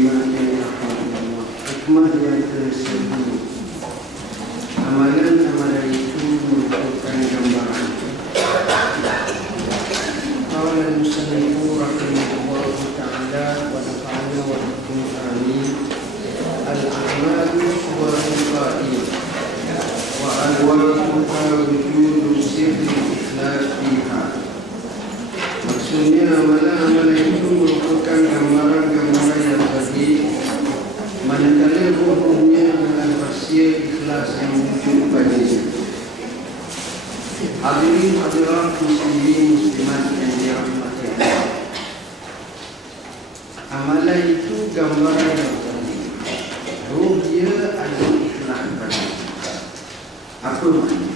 muslimat yang dirahmati Allah. Hikmah yang ke-10. Amalan-amalan itu merupakan gambaran. Qala al-musannifu rahimahullahu ta'ala wa nafa'ana wa bikum amin. Al-a'malu wa al-qa'il wa al-waqi'a wujudu sirri ikhlas fiha. Maksudnya amalan-amalan itu merupakan gambaran-gambaran yang tadi, manakala ruhnya adalah rahsia ikhlas yang wujud padanya. Hadirin hadirat muslimin muslimat yang dirahmati Allah. Amalan itu gambaran yang tadi, ruh dia ada ikhlas padanya. Apa maknanya?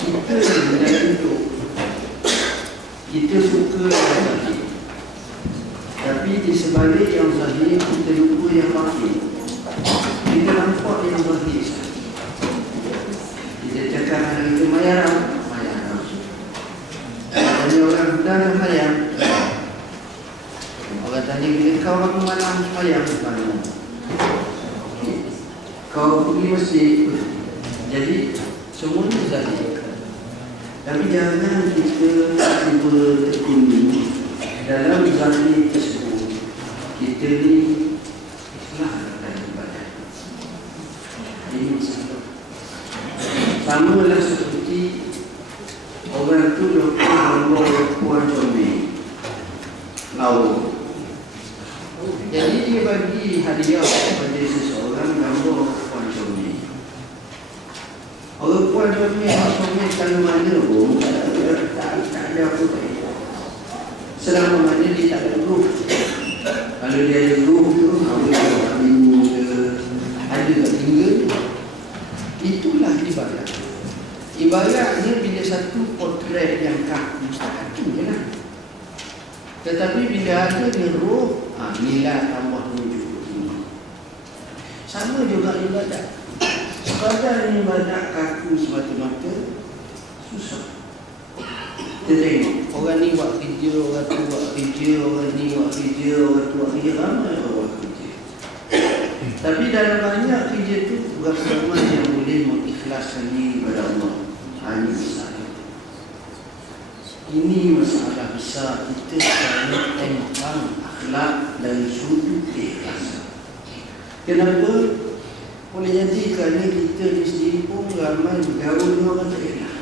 Kita menjadi itu, kita suka yang zahir, tapi di sebalik yang zahir kita lupa yang batin. Kita nampak yang zahir saja. Kita cakap hari itu mayarah, mayarah. Tanya orang dah mayar. Orang tanya bila kau aku malam mayar mana? Kau pergi masjid. Jadi semuanya zahir. Tapi jangan kita cuba tekuni dalam zahir tersebut. Kita ni ikhlas dalam ibadat. Ini sama lah seperti orang tu doktor puan comel lauk. Jadi dia bagi hadiah kepada seseorang gambar puan comel. Orang puan comel kalau mana pun tak ada apa baik. Selama mana dia tak ada ruh. Kalau dia ada ruh tu, ada tak tinggal. Itulah ibadat. Ibadatnya bila satu potret yang kaku, satu je lah. Tetapi bila ada dia ruh, nilai tambah wujud. Sama juga ibadat. Sekadar ibadat kaku semata-mata, susah. Kita tengok, orang ni buat kerja, orang tu buat kerja, orang ni buat kerja, orang tu buat kerja, ramai orang buat kerja. Tapi dalam banyak kerja tu, berapa ramai yang boleh mengikhlaskan diri kepada Allah. Hanya besar. Ini masalah besar kita sekarang tentang akhlak dan sudut keikhlasan. Kenapa? Boleh jadi kerana kita di sendiri pun ramai bergaul dengan orang tak ikhlas.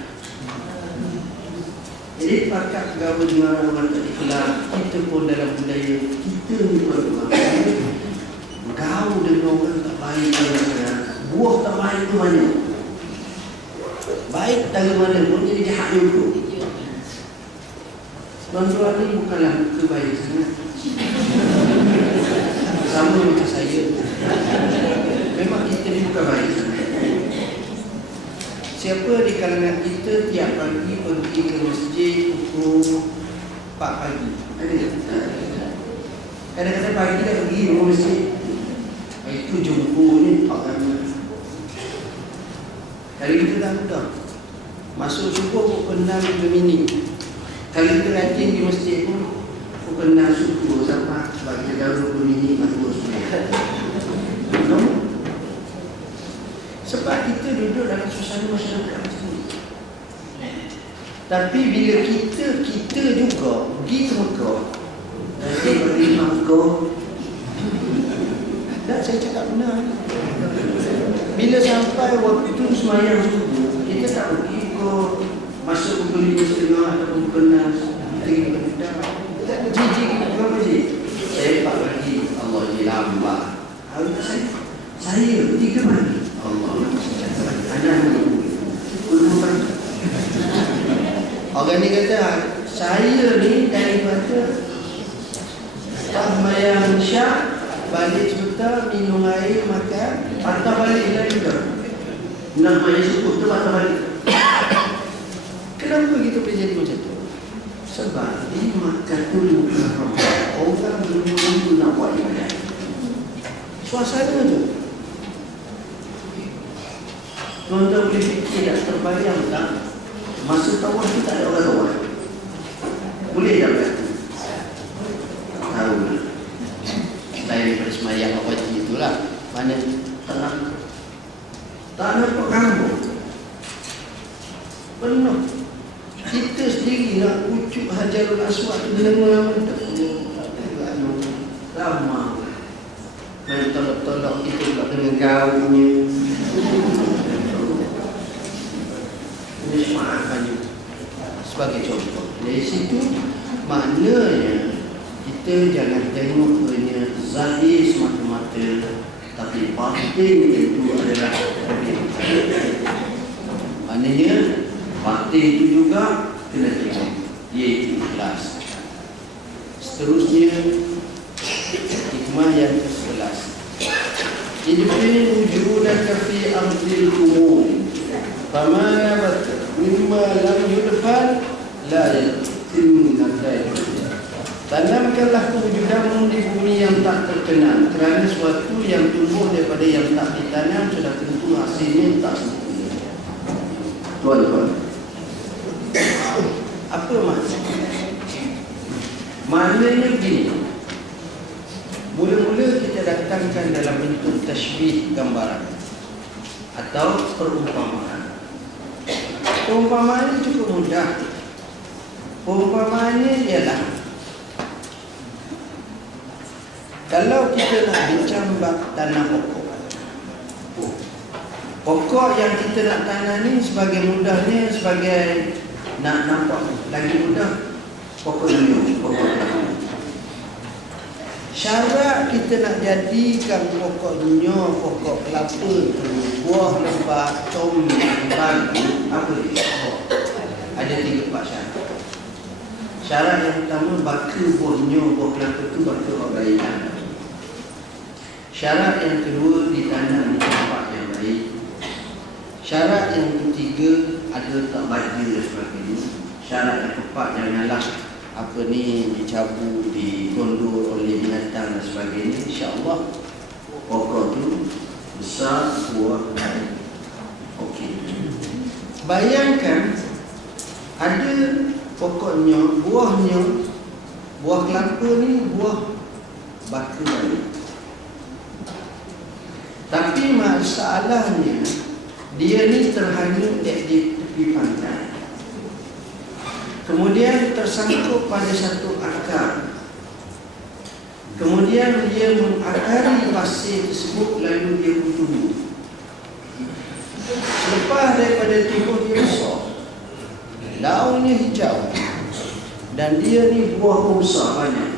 Jadi pakat bergaul dengan orang tak ikhlas, kita pun dalam budaya kita ni bergaul dengan orang tak baik. Buah tak baik tu banyak. Baik dari mana pun jadi jahat juga. Tuan-tuan ni bukanlah muka baik sangat. Sama macam saya. Memang kita ni bukan baik sangat. Siapa di kalangan kita tiap pagi pergi ke masjid pukul 4 pagi? Ada tak? Kadang-kadang pagi dah pergi ke masjid. Itu jumpa ni tak ramai. Kali kita dah mudah. Masuk subuh pukul 6 minit. Kalau kita rajin di masjid pun pukul 6 subuh sampai bagi jauh 20 minit masuk subuh. Sebab kita duduk dalam suasana masyarakat macam ni. Tapi bila kita juga pergi ke Mekah, nanti pergi Mekah, tak, saya cakap benar. Bila sampai waktu sembahyang subuh, kita tak pergi ke masuk pukul 5:30 atau pukul 6. Kita pergi ke Mekah. Kita ada jijik ke masjid. Saya 4 pagi, Allah je lambat. Harus saya 3 pagi. Allah ada orang ni kata saya ni daripada sembahyang syak balik sebentar minum air makan patah balik lagi juga nak main subuh tu patah balik. Kenapa kita boleh jadi macam tu? Sebab di makan dulu orang dulu nak buat ibadat. Suasana tu tuan-tuan boleh fikir tak terbayang tak? Masa tawaf tu tak ada orang tawaf. Boleh tak? Tahu. daripada semayang wajib itulah. Mana tak nampak kamu penuh. Kita sendiri nak ucuk Hajarul Aswad tu lama-lama tak lama. Main tolak-tolak kita pula dengan gaulnya. Ini maafkan juga. Sebagai contoh, dari situ maknanya kita jangan tengok hanya zahir semata-mata, tapi batin itu adalah lebih. Maknanya batin itu juga kena tengok, iaitu ikhlas. Seterusnya hikmah yang ke-11, idfin wujudaka fi ardil umum fama nabat mimma lam yudfan la yatimna daya. Tanamkanlah kewujudanmu di bumi yang tak terkenal, kerana sesuatu yang tumbuh daripada yang tak ditanam sudah tentu hasilnya tak sempurna. Tuan-tuan, apa maksudnya? Maknanya begini, mula-mula kita datangkan dalam bentuk tashbih, gambaran atau perumpamaan. Perumpamaan ini cukup mudah. Perumpamaannya ialah, kalau kita nak bincang bab tanam pokok, pokok yang kita nak tanam ni sebagai mudahnya, sebagai nak nampak lagi mudah, pokok ini, pokok kelapa. Syarat kita nak jadikan pokoknya pokok kelapa tu buah lebat, comel, bagus, apa dia? Ada 3-4 syarat. Syarat yang pertama, baka buahnya, buah kelapa tu baka organik. Syarat yang kedua, ditanam di tempat yang baik. Syarat yang ketiga, ada tak baja dan sebagainya. Syarat yang keempat, janganlah dicabut, dikondur oleh binatang dan sebagainya. InsyaAllah pokok tu besar, buah okey. Bayangkan ada pokoknya, buahnya, buah kelapa ni buah baka balik. Tapi masalahnya dia ni terhanyut di tepi pantai. Kemudian tersangkut pada satu akar. Kemudian dia mengakari pasir tersebut, lalu dia bertumbuh. Selepas daripada tumbuh dia besar, daunnya hijau, dan dia ni buah besar banyak.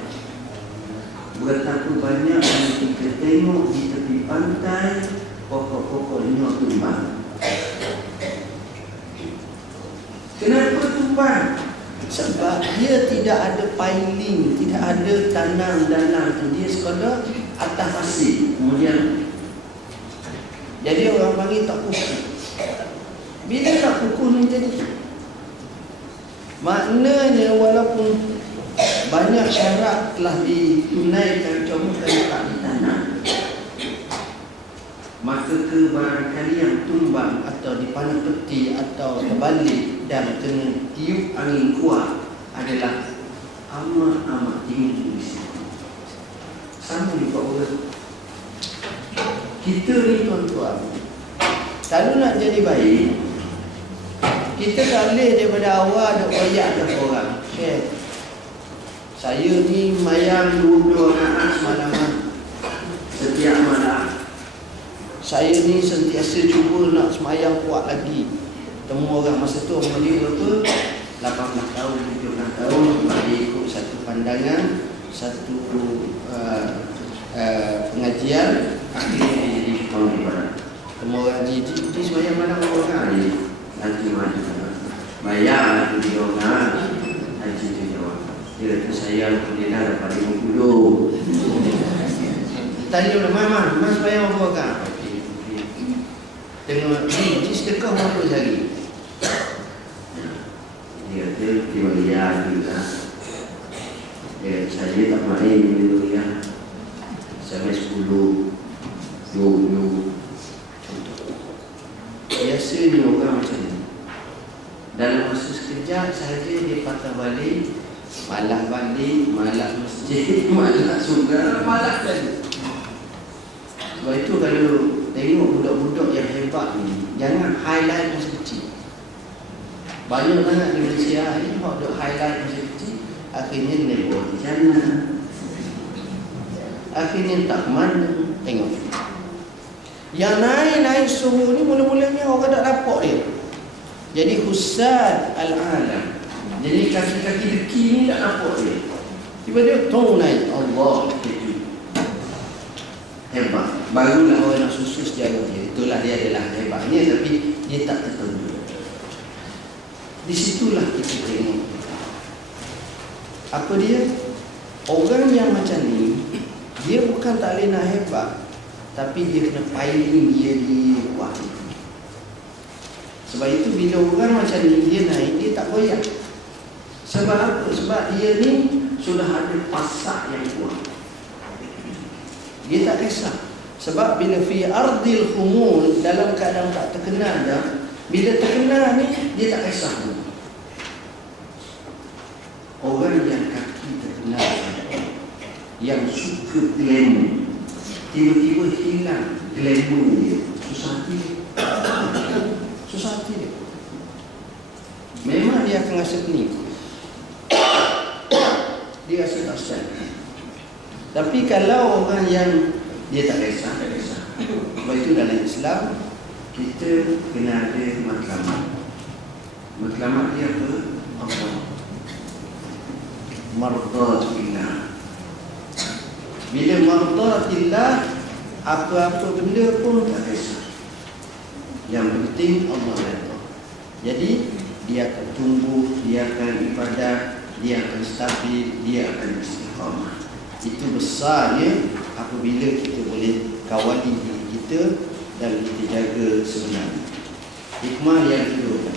Betapa banyak yang kita tengok di tepi pantai, pokok-pokoknya tumbang. Kenapa tumbang? Sebab dia tidak ada piling, tidak ada tanam-danam tu. Dia sekadar atas pasir. Kemudian jadi orang panggil tak kukuh. Bila tak kukuh ni jadi, maknanya walaupun banyak syarat telah ditunaikan, cuma tak ditanam, maka ke barangkali yang tumbang atau dipanah peti atau terbalik dan kena tiup angin kuat adalah amat-amat tinggi di situ. Sama juga orang kita ni, tuan-tuan, kalau nak jadi baik, kita tak boleh daripada awal ada koyak ada orang share. Saya ni mayang 22 anak semalaman setiap malam. Saya ni sentiasa cuba nak semayang kuat lagi. Temu orang masa tu umur dia berapa? 18 tahun, 17 tahun. Dia ikut satu pandangan, satu pengajian. Akhirnya dia jadi tahun ibarat. Temu orang dia semayang malam orang ni. Nanti maju bayar tu dia orang. Haji tu dia orang. Dia kata saya dia dah dapat 50. Tanya orang, Mama semayang apa kan? Tengok ni sedekah berapa sehari? Dia kata dia juga. Dia kata saya tak main dulu ya. Saya main 10 20. Contoh. Biasanya orang macam ni. Dalam masa sekejap sahaja dia patah balik, malah masjid, malah surga, malah lagi. Sebab itu kalau tengok budak-budak yang hebat ni, jangan highlight masa kecil. Banyak sangat di Malaysia ni duk highlight masa kecil, akhirnya nebor di sana, akhirnya tak mana. Tengok yang naik suhu ni, mula-mulanya orang tak dapat dia. Jadi husad al-alam, jadi kaki-kaki deki ni tak nampak dia. Tiba-tiba tong naik, Allah itu hebat. Barulah orang nak susus jaga dia. Itulah dia adalah hebatnya, tapi dia tak tertentu. Di situlah kita tengok apa dia. Orang yang macam ni, dia bukan tak boleh nak hebat, tapi dia kena piling dia kuat. Sebab itu bila orang macam ni dia naik, dia tak goyang. Sebab apa? Sebab dia ni sudah ada pasak yang kuat. Dia tak kisah. Sebab bila fi ardil khumul, dalam keadaan tak terkenal dah, bila terkenal ni dia tak kisah pun. Orang yang kaki terkenal, yang suka glamour, tiba-tiba hilang glamour dia, susah hati dia. Memang dia akan rasa pening, dia rasa tak sedar. Tapi kalau orang yang dia tak kisah. Sebab itu dalam Islam kita kena ada matlamat. Matlamat dia apa? Allah mardatillah. Bila mardatillah, apa-apa benda pun tak kisah. Yang penting Allah redha. Jadi dia akan tumbuh, dia akan ibadat, dia akan stabil, dia akan istiqamah. Itu besarnya apabila kita boleh kawali diri kita dan kita jaga sebenarnya. Hikmah yang kedua,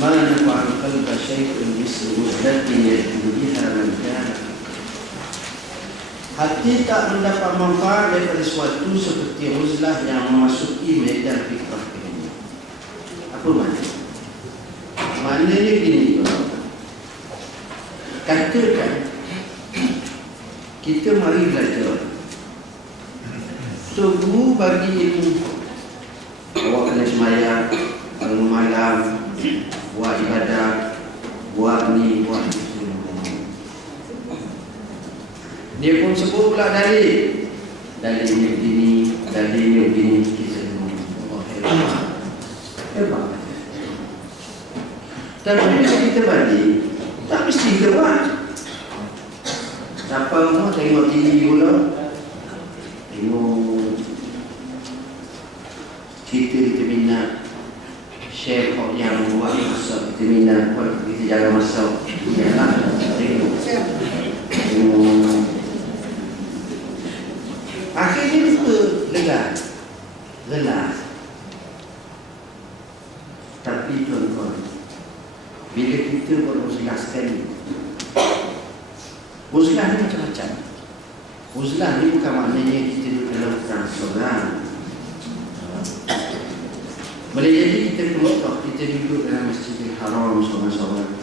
ma nafa'al qalba syai'un mislu wahdatin yad'u biha man kana. Hati tak mendapat manfaat daripada sesuatu seperti uzlah yang memasuki medan fikrah ini. Apa makna? Maknanya gini, katakan kita mari belajar. So guru bagi ilmu, awak kena sembahyang, bangun malam, buat ibadat, buat ni, buat itu. Dia pun sebut pula dalil. Dalilnya begini, dalilnya begini. Kita tengok, hebat. Tapi bila kita balik, tak mesti kita buat. Siapa semua tengok TV pula, tengok kita minat, share yang buat masak, kita minat, buat kita jaga masak. Yalah, tengok. Akhirnya lupa lelah. Tapi tuan-tuan, bila kita beruzlah sekali, uzlah ni macam-macam. Uzlah ni bukan maknanya kita duduk dalam hutan seorang. Boleh jadi kita kemudian kita duduk dalam Masjidil Haram seorang-seorang.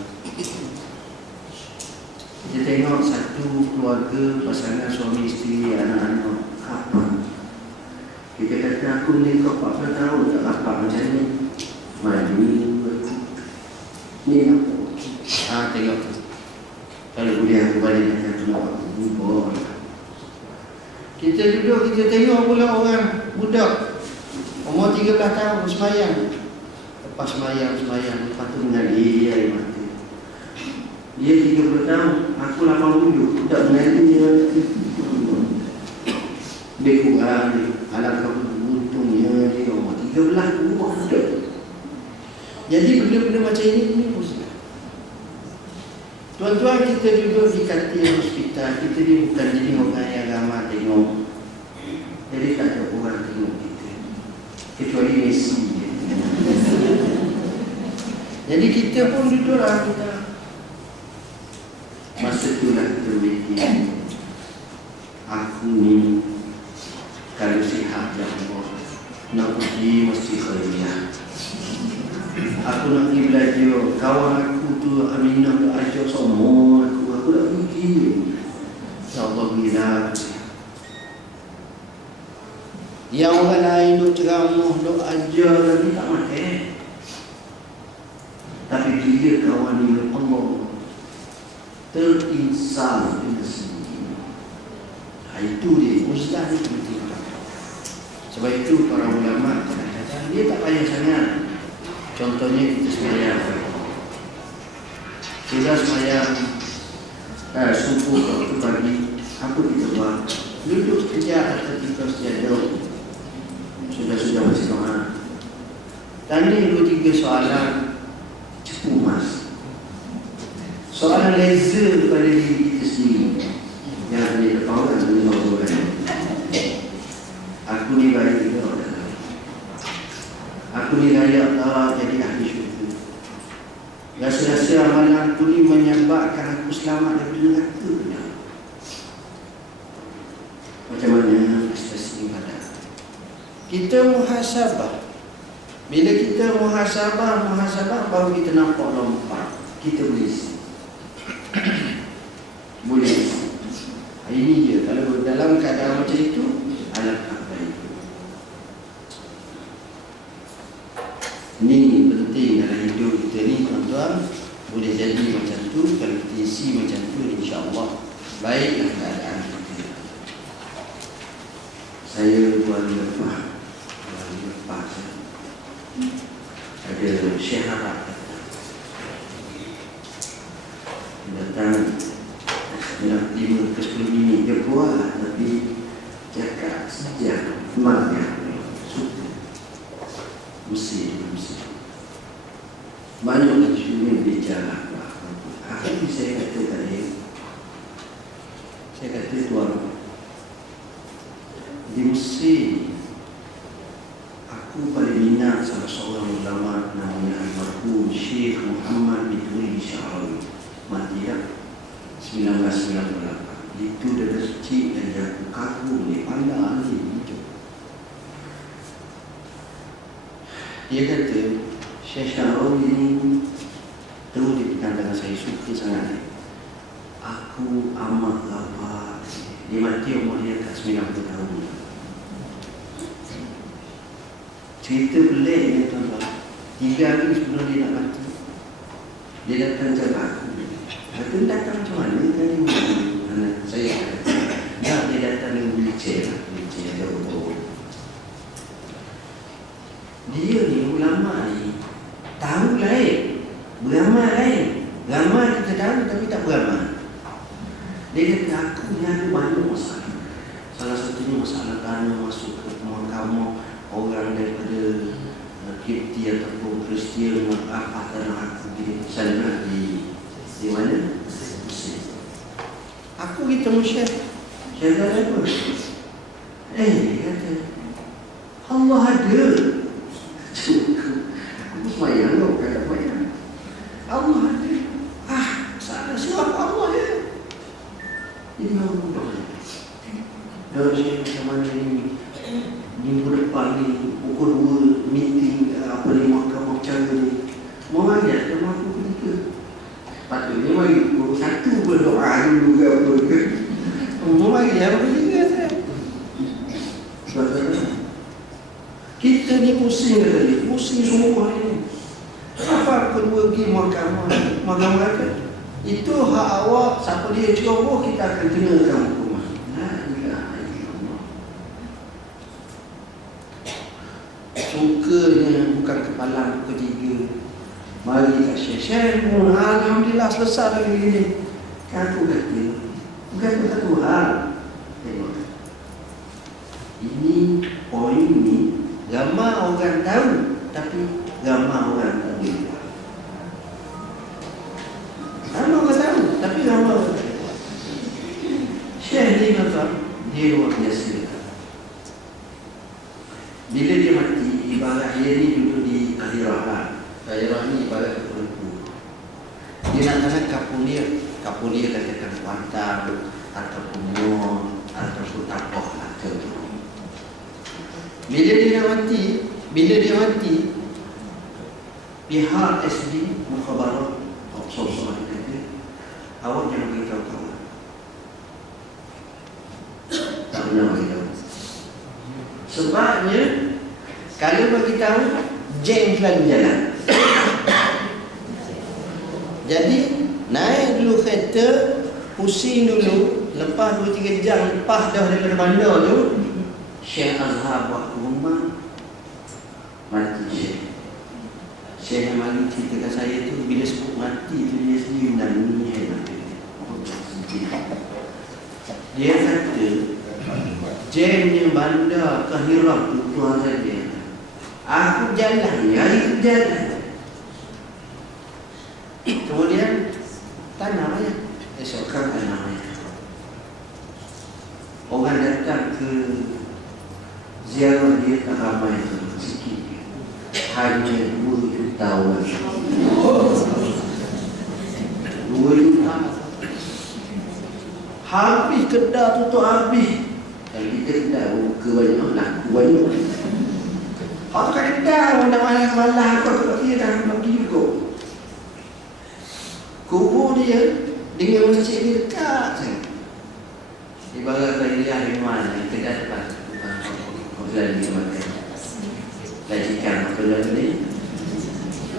Kita tengok satu keluarga, pasangan suami isteri, anak-anak, apa? Kita kata aku ni kau 40 tahun tak rapat macam ni. Maju ni apa? Tengok tu. Kalau boleh aku balik dengan keluar, bubar. Kita duduk, kita tengok pula orang budak umur 13 tahun sembahyang. Lepas sembahyang, lepas tu mengalir dia air mata. Dia 30 tahun, aku 80, tak mengalir dia. Dia kurang dia. Alangkah beruntungnya dia umur 13 umur budak. Jadi benda-benda macam ini musnah. Tuan-tuan, kita duduk di kantin hospital, kita ni bukan jadi orang yang ramai tengok. Jadi tak ada orang tengok kita, kecuali Messi. Jadi kita pun duduklah kita. Masa itulah kita mikir, aku ni kalau sihat ya Allah, nak pergi masjid Khairiyah. Aku nak pergi belajar. Kawan aku tu Aminah dah ajar semua aku nak pergi. Ya Allah, bila Yang orang lain duk ceramah, duk ajar, tapi tak makan. Tapi dia kawan dengan Allah, terinsan dengan sendiri. Itu dia, ustaz ni penting. Sebab itu para ulama kadang-kadang dia tak payah sangat. Contohnya kita semayang, sudah semayang subuh waktu pagi, apa kita buat? Duduk sekejap atau kita sejadah. Sudah masih doa. Tanya 2-3 soalan cepu mas. Soalan laser pada diri kita sendiri. Yang ada di depan kan dengan orang. Aku ni baik ke orang? Aku ni layak tak jadi ahli syurga? Rasa-rasa amalan aku ni menyebabkan aku selamat dari neraka. Macam mana prestasi ibadah? Kita muhasabah. Bila kita muhasabah baru kita nampak lompat. Kita boleh isi. Boleh isi. Ini je. Kalau dalam keadaan macam itu, alangkah baik. Ini penting dalam hidup kita ni, tuan-tuan. Boleh jadi macam tu. Kalau kita isi macam tu, insya-Allah baiklah keadaan kita. Saya bulan lepas ada Syekh Arab datang 9:05 ke 10 minit dia buat, tapi cakap sejak semangat suka mesti banyak isu yang bicara. Akhirnya saya kata tadi, saya kata tuan, di Mesir aku paling minat salah seorang ulama namanya almarhum Syekh Muhammad bin Turi Syarawi, mati dah 1998. Itu dia kecil dan dia kagum ni, pandang ni hijau. Dia kata Syekh Syarawi ni terus dipikirkan dengan saya, suka sangat. Aku amat lapar. Dia mati umur dia kat 90 tahun. Cerita pelik ni tuan-tuan. 3 hari sebelum dia nak mati, dia datang jaga aku. Kata datang macam mana? Tadi saya kata, tak, dia datang dengan wheelchair. Wheelchair ada untuk dia ni ulama ni tahu lain, beramal lain. Beramal kita tahu tapi tak beramal. Dia kata aku ni ada banyak masalah. Salah satunya masalah tanah masuk ke mahkamah. Orang daripada Kipti ataupun Kristian apa tanah aku di sana di mana? Mesir. Aku ketemu Syekh. Syekh apa? Dia kata Allah ada. Aku semayang loh, kata semayang. Allah ada. Salah siapa Allah ya? Ini Allah. Dan Syekh macam mana ini? Minggu depan ni pukul 2 meeting mahkamah cara ni. Mau ayat ke aku ketika patutnya mari pukul 1 berdoa dulu ke apa ke. Mau mari apa juga saya. Kita ni pusing tadi, pusing semua ni. Kenapa kedua pergi mahkamah kata itu hak awak, siapa dia ceroboh kita akan kenakan hukuman. Sukanya bukan kepala ketiga. Mari kat Syekh, alhamdulillah selesai lagi ni. Aku kata, bukan satu hal. Tengok. Ini poin ni ramai orang tahu, tapi ramai orang tak tahu. Ramai orang tahu, tapi ramai orang tak tahu. Syekh ni kata, dia luar biasa. Bila dia mati, ibarat dia ni duduk di Kahirah. Kahirah ni ibarat perempuan. Dia nak tanya kapulia katakan kuantam ataupun muar ataupun tapoh lah. Bila dia mati, pihak SD mukhabarah seorang kata, awak jangan beritahu kawan. Tak pernah beritahu. Sebabnya kalau bagi tahu jam selalu jalan. Jadi naik dulu kereta, pusing dulu, lepas 2-3 jam lepas dah daripada bandar tu, Syekh Azhar buat rumah, mati Syekh. Syekh yang mari ceritakan saya tu, bila sebut mati tu dia sendiri menangis. Dia kata jamnya bandar Kahirah tu Tuhan saja. Aku jalan, hari tu jalan. Kemudian tanam ya, esokkan tanam ya. Orang datang ke ziarah dia tak ramai tu, sikit. Hanya 2 juta orang. 2 juta. Habis kedai tutup habis. Kalau kita kedai buka banyak, laku banyak. Kalau kat kedai orang nak malah apa dia dah bagi juga. Kubur dia dengan masjid dia dekat sangat. Ibarat dia di mana kedai depan. Kau jalan di mana? Lajikan apa jalan ni?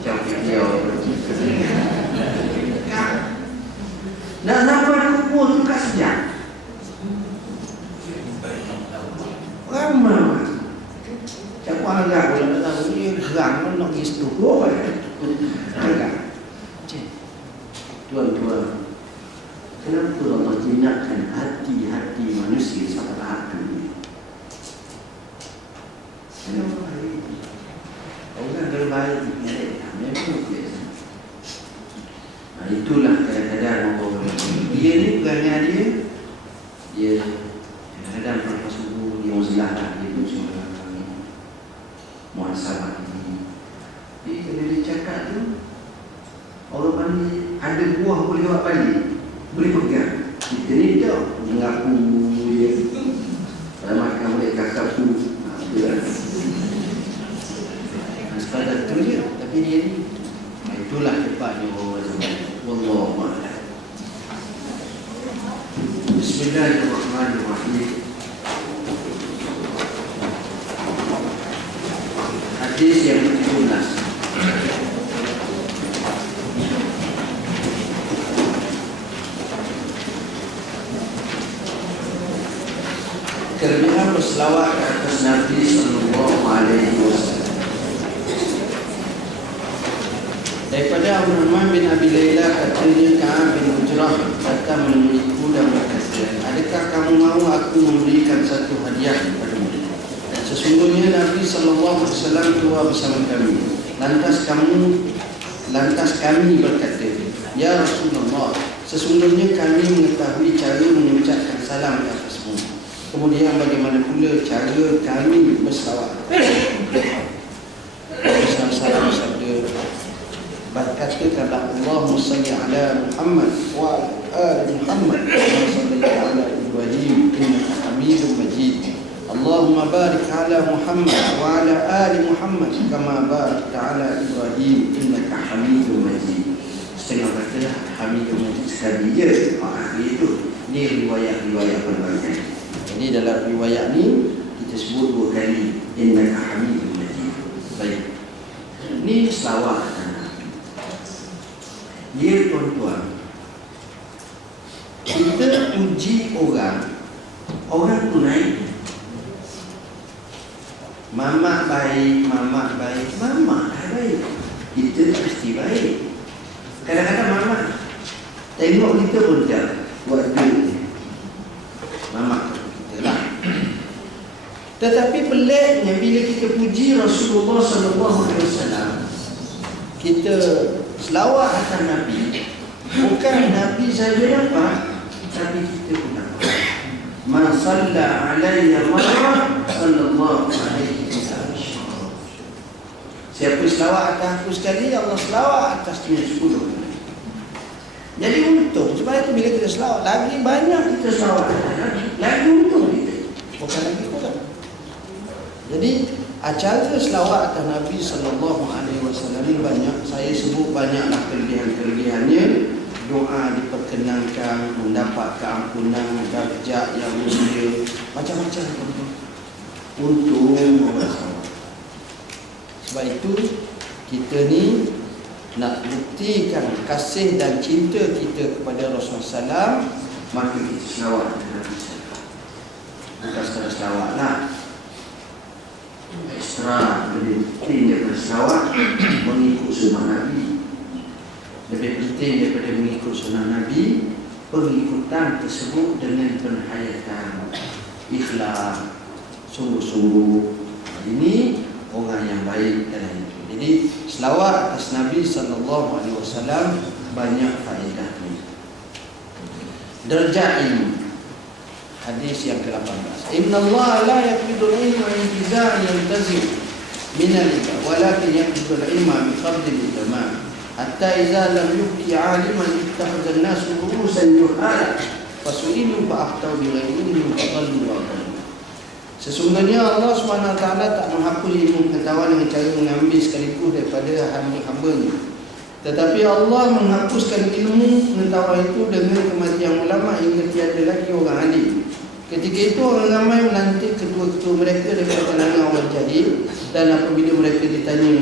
Jauh dia. Nak sampai kubur tu kat sejak. Ramai. Siapa agak boleh tak tahu ni gerang nak pergi situ. Agak. Tuan-tuan, kenapa Allah jinakkan hati-hati manusia sampai tahap ini? Kenapa hari ini? Orang terbaik memang biasa. Nah, itulah kadang-kadang dia ni perangai dia kadang lepas subuh dia uzlah dia tu semua muhasabah ini. Jadi kalau dia cakap tu orang pandai ada buah boleh buat balik, boleh pegang. Kita ni tak mengaku dia kalau makan boleh kakak tu sepadan tu je. Tapi dia ni itulah tepatnya orang zaman. Wallahu a'lam. Bismillahirrahmanirrahim. Hadis yang ke-17. Kelebihan berselawat ke atas Nabi sallallahu alaihi wasallam. Daripada Abdurrahman bin Abi Layla katanya Ka'ab bin Ujrah datang menemuiku dan berkata, adakah kamu mahu aku memberikan satu hadiah kepadamu? Sesungguhnya Nabi sallallahu alaihi wasallam keluar bersama kami. Lantas kami berkata, ya Rasulullah, sesungguhnya kami mengetahui cara mengucapkan salam ke atasmu. Kemudian bagaimana pula cara kami berselawat? Salam sabda katakanlah Allahumma salli ala Muhammad wa ala ali Muhammad wa salli ala Ibrahim innaka Hamidum Majid. Allahumma barik ala Muhammad wa ala ali Muhammad kama barakta ala Ibrahim innaka Hamidum Majid. Setengah kata Hamidum Majid sekali je. Akhir itu ni riwayat-riwayat berbagai. Jadi dalam riwayat ni kita sebut 2 kali innaka Hamidum Majid. Baik. Ni selawat. Dia tuan-tuan, kita puji orang tu naik. Mamak baik, mamak baik, mamak dah baik. Kita pasti baik. Kadang-kadang mamak tengok kita pun tak buat tu. Mamak kita lah. Tetapi peliknya bila kita puji Rasulullah SAW, kita selawat atas Nabi, bukan Nabi saja dapat, tapi kita pun dapat. Man salla alayya marrah sallallahu alaihi wasallam. Siapa selawat atas aku sekali, Allah selawat atasnya 10 kali. Jadi untung. Sebab itu bila kita selawat, lagi banyak kita selawat atas Nabi, lagi untung kita, bukan lagi kurang. Jadi acara selawat atas Nabi sallallahu alaihi wasallam ini banyak. Saya sebut banyaklah kelebihan-kelebihannya. Doa diperkenankan, mendapat keampunan, darjat yang mulia, macam-macam. untuk berselawat. Sebab itu kita ni nak buktikan kasih dan cinta kita kepada Rasulullah SAW, maka kita selawat dengan Nabi SAW. Bukan sekadar selawat lah, ekstra lebih penting daripada selawat mengikut sunnah Nabi. Lebih penting daripada mengikut sunnah Nabi, pengikutan tersebut dengan penghayatan ikhlas, sungguh-sungguh. Ini orang yang baik dalam itu. Jadi selawat atas Nabi SAW banyak faedahnya. Darjat ilmu. Hadis yang ke-18. Inna Allah la yaqbidul ilma intiza'an yantazim min al-ilm, walakin yaqbidul ilma bi qabdil ulama. Hatta idza lam yubqi 'aliman ittakhadha an-nasu ru'usan juhala fasu'ilu fa'ahtau bi ghairi ilmin fadallu wa adallu. Sesungguhnya Allah SWT tak menghapus ilmu pengetahuan dengan cara mengambil sekaligus daripada hamba-hambanya. Tetapi Allah menghapuskan ilmu pengetahuan itu dengan kematian ulama hingga tiada lagi orang alim. Ketika itu orang ramai menanti ketua-ketua mereka daripada kalangan orang jahil, dan apabila mereka ditanya,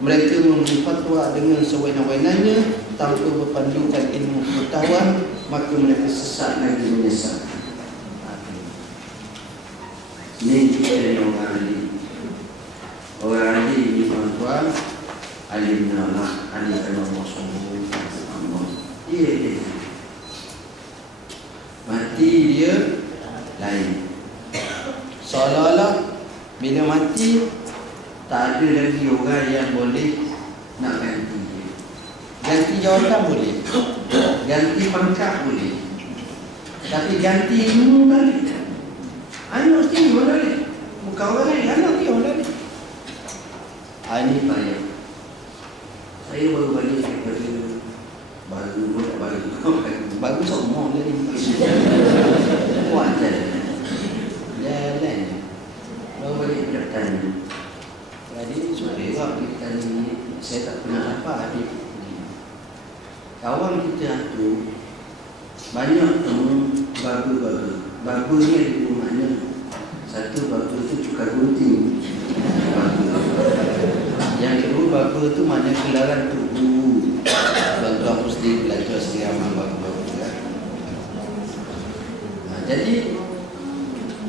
mereka memberi fatwa dengan sewenang-wenangnya tanpa berpandukan ilmu pengetahuan, maka mereka sesat lagi menyesat. Ini kita orang alim. Orang alim ni tuan-tuan, alim Allah, alim Allah SWT. Dia mati dia lain. Seolah-olah bila mati tak ada lagi orang yang boleh nak ganti dia. Ganti jawatan boleh, ganti pangkat boleh, tapi ganti ilmu balik. Anak mesti orang lain, bukan orang lain, anak dia orang lain. Ini payah. Saya baru balik daripada baru semua dari kuat jalan baru balik bertanya. Jadi sore waktu kita ni saya tak pernah dapat habis. Kawan kita tu banyak temu babu-babu. Babu ni ada dua makna. Satu, babu tu cukai gunting. Yang kedua, babu tu makna gelaran tubuh. Tuan-tuan mesti belajar sendiri amal babu-babu kan. Jadi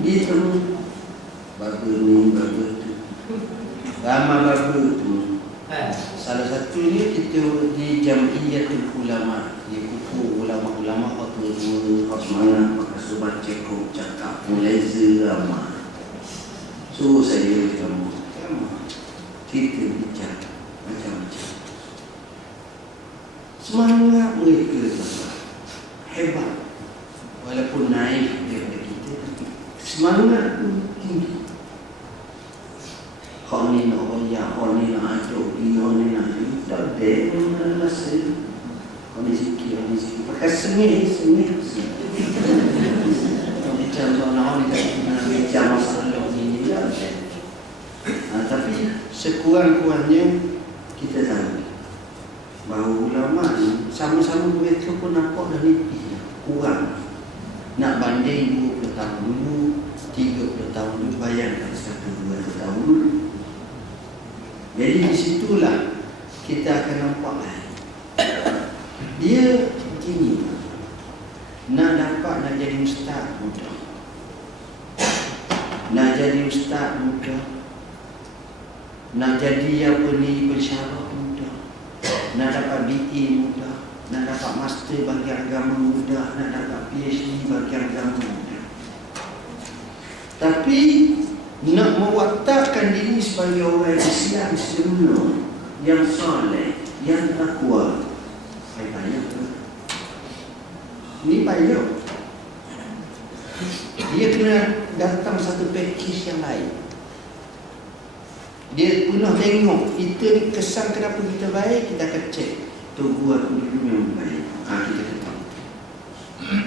dia temu babu ni, babu tu. Ramai babu tu. Salah satunya kita di Jam'iyatul Ulama, di kuku ulama-ulama waktu dua semangat maka sobat cekuk cakap mulaiza ramai. So saya kamu kita bicara macam-macam. Semangat mereka hebat, walaupun naik daripada kita, semangat tu tinggi. Kau ni nak royak, kau ni nak aduk, kau ni nak aduk. Tak ada, mana rasa. Kau ni sikit. Pakai sengih. Kau bicara soal-soal ni, bicara masalah ni. Tapi sekurang-kurangnya kita tahu bahawa ulama ni sama-sama mereka pun nampak dah nipis, kurang. Nak banding 20 tahun dulu, 30 tahun dulu, bayangkan 1-2 tahun dulu. Jadi di situlah kita akan nampak dia begini. Nak jadi ustaz mudah. Nak jadi ustaz mudah. Nak jadi apa ni pensyarah mudah. Nak dapat BA mudah. Nak dapat master bagi agama mudah. Nak dapat PhD bagi agama mudah. Tapi nak mewatakkan diri sebagai orang Islam semula yang soleh, yang takwa, payah. Ini payah. Dia kena datang satu package yang lain. Dia pernah tengok kita ni kesan kenapa kita baik, kita akan cek. Tunggu aku dulu yang baik. Kita kata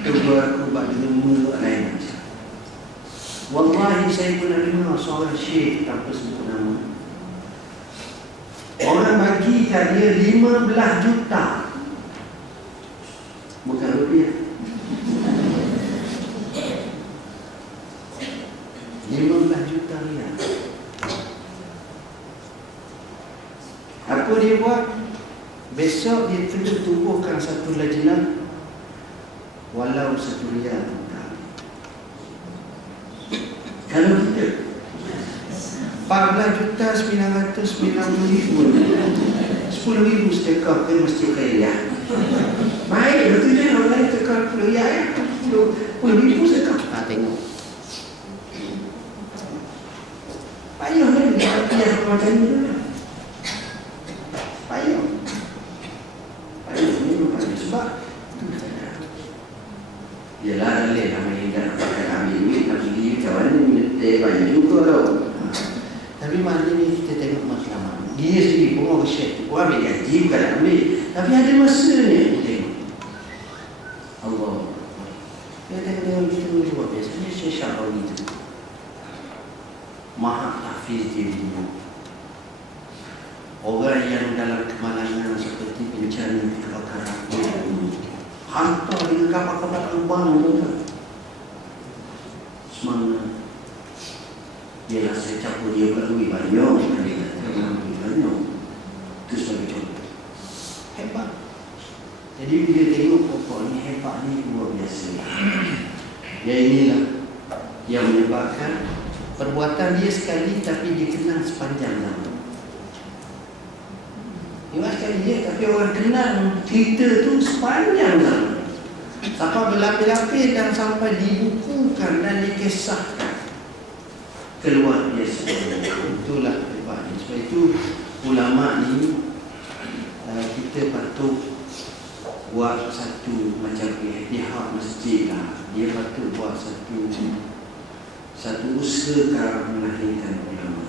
tunggu aku buat dulu lain macam. Wallahi saya pernah dengar seorang syekh tanpa sebut nama. Orang bagi kat dia 15 juta. Bukan rupiah. 15 juta riyal. Apa dia buat? Besok dia perlu tubuhkan satu lajnah walau 1 riyal. Kalau kita 14.990.000 10.000 sedekah ke Masjid Khairiyah. Baik, betul je orang lain sedekah 10 riyal, 10.000 sedekah. Tengok. Payah kan dia yang macam ni dulu. Payah ni bukan sebab tu saja. Yalah dalih nama yang dah pakai ambil duit nak pergi macam mana ni banyak juga tau. Tapi malam ni kita tengok matlamat. Dia sendiri pun orang syekh tu ambil gaji bukan ambil. Tapi ada masa ni kita tengok. Allah. Dia tengok kita juga biasanya Syekh Syahrawi tu. Maha hafiz dia dulu. Orang yang dalam kemalangan seperti bencana kebakaran hantar dengan kapal-kapal terbang juga. Semangat. Ialah saya campur dia buat duit banyak. Itu sebagai contoh. Hebat. Jadi bila tengok pokok ni hebat ni luar biasa. Ya inilah yang menyebabkan perbuatan dia sekali tapi dia kenal sepanjang nama. Dia sekali dia tapi orang kenal cerita tu sepanjang nama. Sampai berlapis-lapis dan sampai dibukukan dan dikisahkan. Keluar biasa. Itulah hebatnya. Sebab itu ulama ni kita patut buat satu macam ihtihad masjid lah. Dia patut buat satu usaha melahirkan ulama.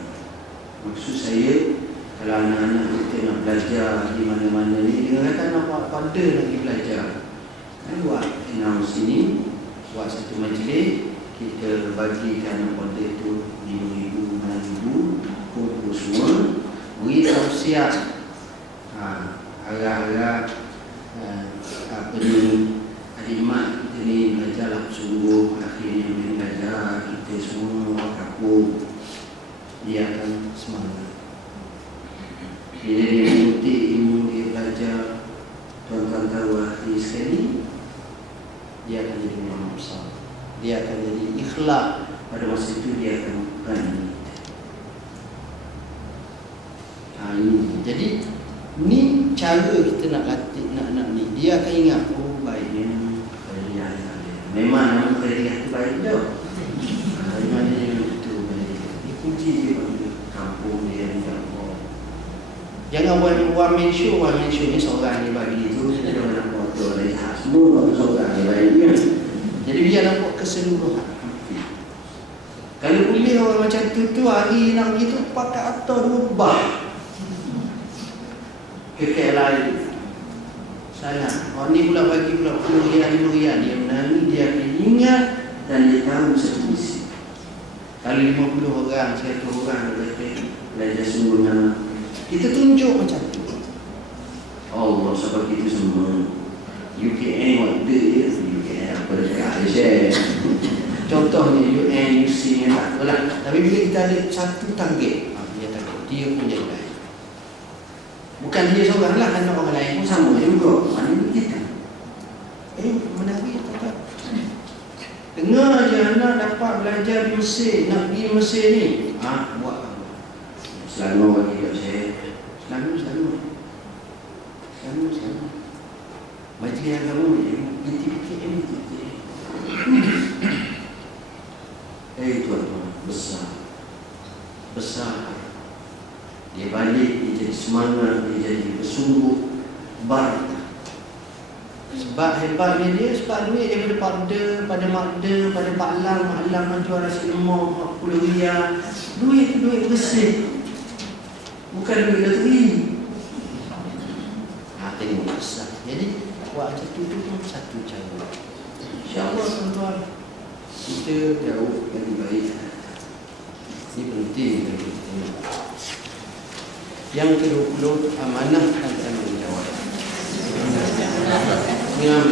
Maksud saya kalau anak-anak kita nak belajar di mana-mana ni, dia kata nak buat pada lagi belajar. Buat announce sini, buat satu majlis, kita bagikan pada tu 5,000, 6,000, kumpul semua, beri tausiah. Harap-harap apa ni, adik-mak kita ni belajarlah sungguh. Akhirnya dia belajar, kita semua kapur, dia akan semangat. Bila dia mengutip ilmu, dia belajar, tuan-tuan tahu akhir sekali dia akan jadi ulama besar. Dia akan jadi ikhlas. Pada masa itu dia akan berani. Ini. Jadi ni cara kita nak latih, nak ni. Dia akan ingat, oh baiknya Khairiyah. Memang nama Khairiyah tu baik tau. Memang dia betul baik. Dia puji dia pada kampung dia ni. Jangan one man show ni seorang ni bagi tu. Dia nak buat tu dari semua seorang ni bagi. Jadi biar nampak keseluruhan. Kalau boleh orang macam tu hari nak pergi tu pakai atas 2 bar. Kekek lain. Salah. Orang ni pula bagi pula 10 riyal, 5 riyal. Dia menangis, dia akan ingat dan dia tahu satu misi. Kalau 50 orang, 100 orang belajar sungguhnya, kita tunjuk macam tu. Allah sebab itu semua. UKN waktu dia, UKN apa dekat Malaysia. Contohnya UN, UC ni tak apalah. Tapi bila kita ada satu target, dia target, dia pun jadi baik. Bukan dia seorang lah, anak orang lain pun sama juga. Mana kita? Menarik tak? Dengar je anak dapat belajar di Mesir, nak pergi Mesir ni. Buat apa? Selangor bagi kat saya. Selangor. Majlis agama ni, PTPKM. Tuan-tuan, besar. Dia balik, dia jadi semangat, dia jadi bersungguh, barakah. Sebab hebatnya dia, sebab duit daripada pada Makda, pada Pak Lang menjual nasi lemak 40 riyal. Duit tu duit bersih. Bukan duit loteri. Tengok besar. Jadi buat macam tu pun satu cara. InsyaAllah tuan-tuan, kita jauh lebih baik. Ini penting bagi kita. Yang ke-20, amanah dan tanggungjawab. 19.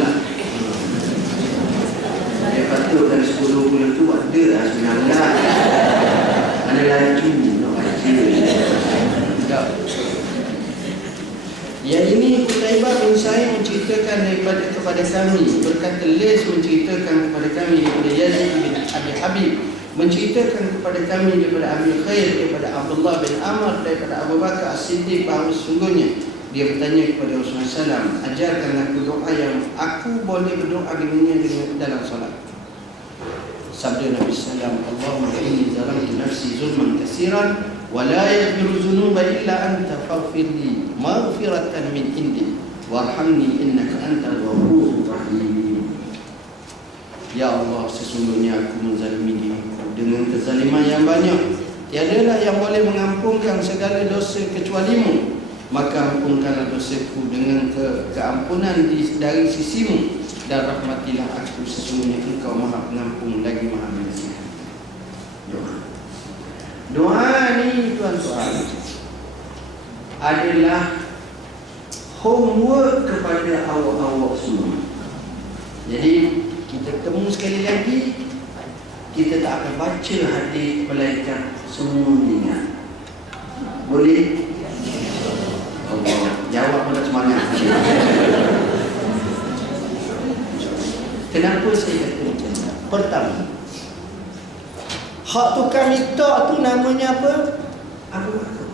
Dia patut dari 10 bulan tu ada lah 19. Qutaibah bin Sa'id menceritakan kepada kami, berkata Les menceritakan kepada kami daripada Yazid bin Abi Habib, menceritakan kepada kami daripada Abi Khair, daripada Abdullah bin Amr, daripada Abu Bakar As-Siddiq, bahawa sesungguhnya dia bertanya kepada Rasulullah SAW, ajarkan aku doa yang aku boleh berdoa dengannya dalam solat. Sabda Nabi SAW, Allahumma inni zalamtu nafsi zulman katsiran wa la yaghfiru dzunuba illa anta faghfir li maghfiratan min indik warhamni innaka antal ghafurur rahim. Ya Allah, sesungguhnya aku menzalimi diriku dengan kezaliman yang banyak. Tiadalah yang boleh mengampunkan segala dosa kecuali-Mu. Maka ampunkanlah dosaku dengan keampunan dari sisi-Mu, dan rahmatilah aku, sesungguhnya Engkau Maha Pengampun lagi Maha Mengasihi. Doa ni tuan-tuan adalah homework kepada awak-awak semua. Jadi kita temu sekali lagi, kita tak akan baca hadis melainkan semua ingat. Boleh? Allah jawab pada semangat. Kenapa saya kata macam ni? Pertama, hak tukar minta tu namanya apa? Abu Bakar.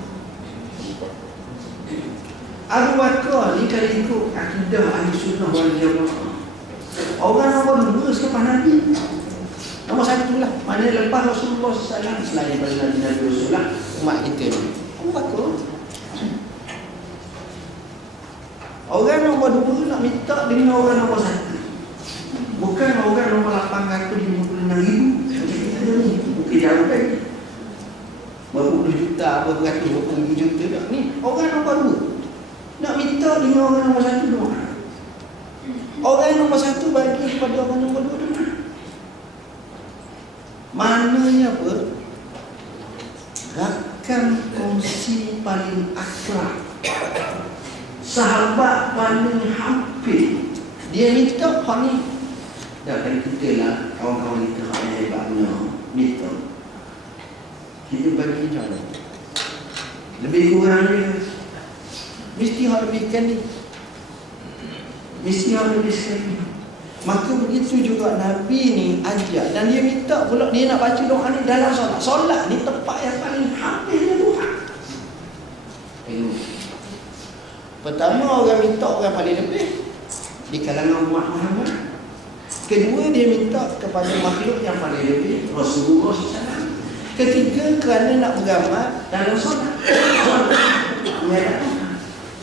Abu Bakar ni kalau ikut akidah Ahlussunnah wal Jamaah, orang nombor 2 selepas Nabi. Nombor 1 lah. Mana lepas Rasulullah SAW, selain daripada Nabi Rasulullah, umat kita ni Abu Bakar. Orang nombor 2 nak minta dengan orang nombor 1. Bukan orang nombor 856,000 macam kita ni. Bukan jauh lagi. Berapa puluh juta, berapa ratus, berapa ribu juta tak. Ni orang nombor 2 nak minta dengan orang nombor 1 doa. Orang nombor 1 bagi kepada orang nombor 2 doa. Maknanya apa? Rakan kongsi paling akrab, sahabat paling hampir, dia minta hak ni. Dah kan kita lah, kawan-kawan kita hak yang hebatnya minta, kita bagi jalan lebih kurang dia, mesti hak lebihkan ni, mesti hak lebih sekali. Maka begitu juga Nabi ni ajar, dan dia minta pula dia nak baca doa ni dalam solat. Solat ni tempat yang paling hampir dia doa. Tengok, pertama orang minta orang paling lebih di kalangan umat Muhammad. Kedua, dia minta kepada makhluk yang paling lebih, Rasulullah SAW. Ketiga, kerana nak beramal dalam solat.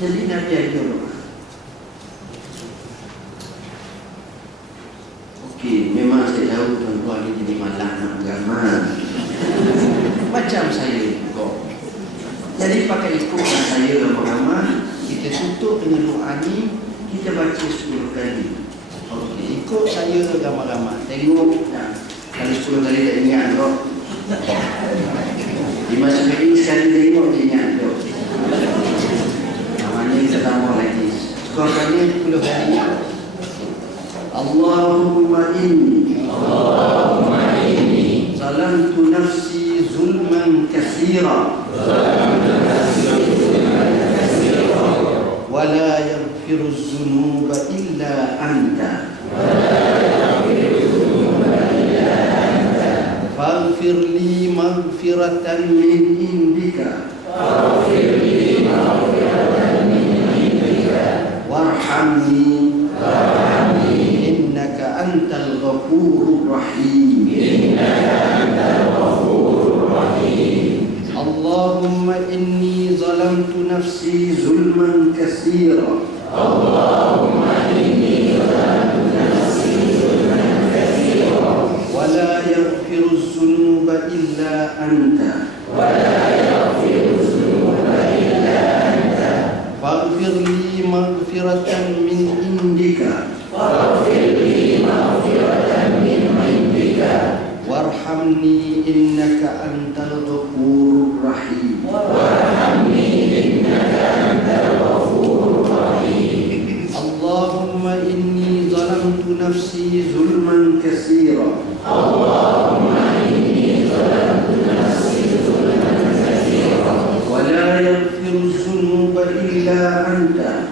Jadi Nabi ajar doa. Okey, memang saya tahu tuan-tuan ni jadi malas nak beramal. Macam saya kok. Jadi pakai ikutkan saya beramal. Kita tutup dengan doa ni, kita baca 10 kali. Okey, ikut saya ramai-ramai. Tengok kalau 10 kali tak ingat kok. Di masa ini sekali tengok dia ingat kok. Namanya kita tambah lagi. Sekurang kali 10 kali. Allahumma inni zalamtu nafsi zulman katsira wa la yaghfiru dzunuba illa anta faghfir li maghfiratan min indika warhamni antal ghafurur rahim. Allahumma inni zalamtu nafsi zulman katsira. Wa la yaghfiru dzunuba illa anta. Faghfir li maghfiratan min indika. Warhamni innaka antal ghafurur rahim. Allahumma inni zalamtu nafsi zulman katsira. Wa la yaghfiru dzunuba illa anta.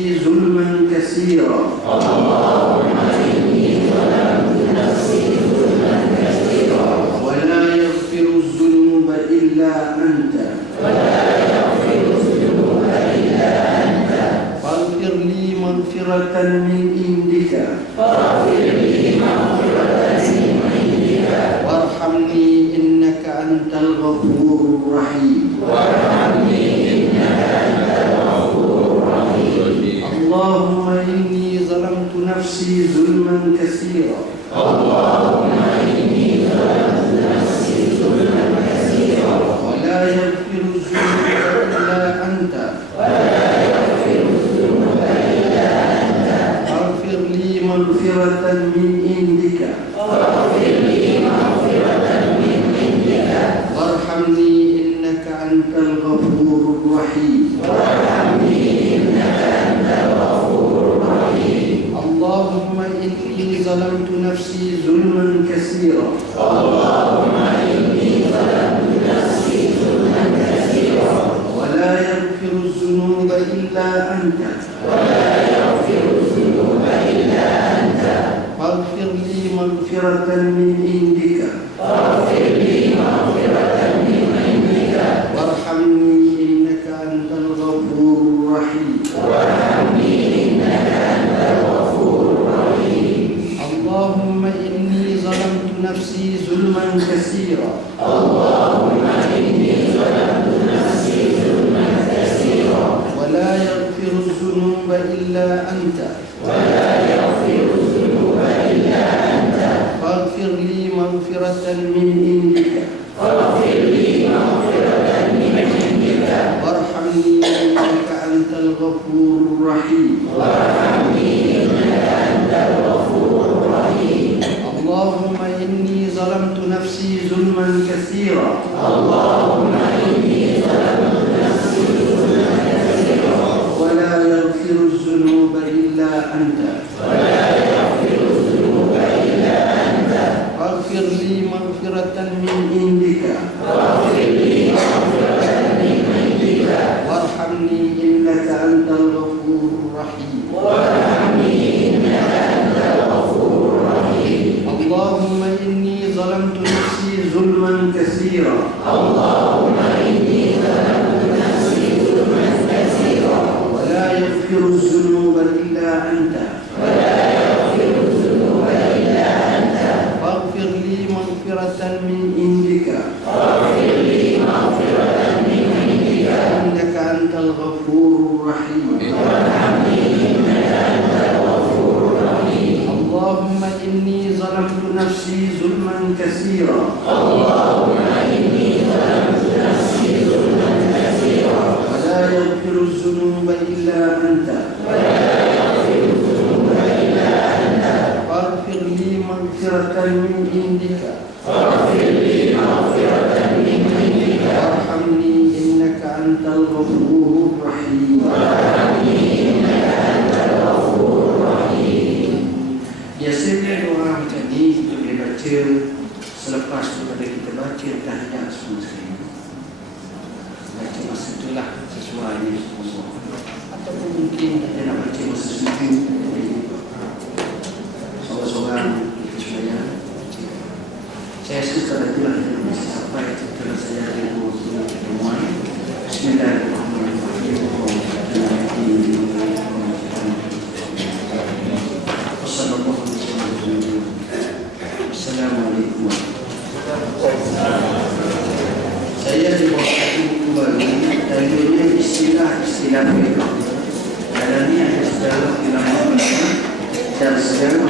نفسي ظلما كثيرا ولا يغفر الذنوب إلا أنت فاغفر لي مغفرة من عندك وارحمني إنك أنت الغفور الرحيم اللهم إني ظلمت نفسي ظلما كثيرا ولا يغفر الذنوب إلا أنت فاغفر لي مغفرة من عندك وارحمني إنك أنت الغفور الرحيم اللهم إني ظلمت نفسي ظلما كثيرا ولا يغفر الذنوب إلا أنت فاغفر لي مغفرة من عندك وارحمني إنك أنت الغفور الرحيم اللهم إني ظلمت نفسي ظلما كثيرا ولا يغفر الذنوب إلا أنت فاغفر لي مغفرة من عندك وارحمني إنك أنت الغفور الرحيم اللهم إني ظلمت نفسي ظلما كثيرا ولا يغفر الذنوب إلا أنت فاغفر لي مغفرة من عندك وارحمني إنك أنت الغفور الرحيم اللهم إني ظلمت نفسي ظلما كثيرا ولا يغفر الذنوب إلا أنت فاغفر لي مغفرة من عندك إنك أنت الغفور الرحيم اللهم إني ظلمت نفسي ظلما كثيرا ولا يغفر الذنوب إلا أنت فاغفر لي مغفرة من عندك وارحمني إنك أنت الغفور الرحيم Biasanya doa macam ni untuk dibaca selepas daripada kita baca tahiyat semua sekali. Baca masa itulah sesuai semua. Ataupun mungkin kita nak baca masa sujud. Seorang-seorang supaya saya suka itulah yang mesti sampai setelah saya ada pertemuan. Bismillahirrahmanirrahim. Assalamualaikum warahmatullahi wabarakatuh. Saya dibawa buku baru, tajuk istilah-istilah fiqh. Dalamnya ada segala ulama dan segala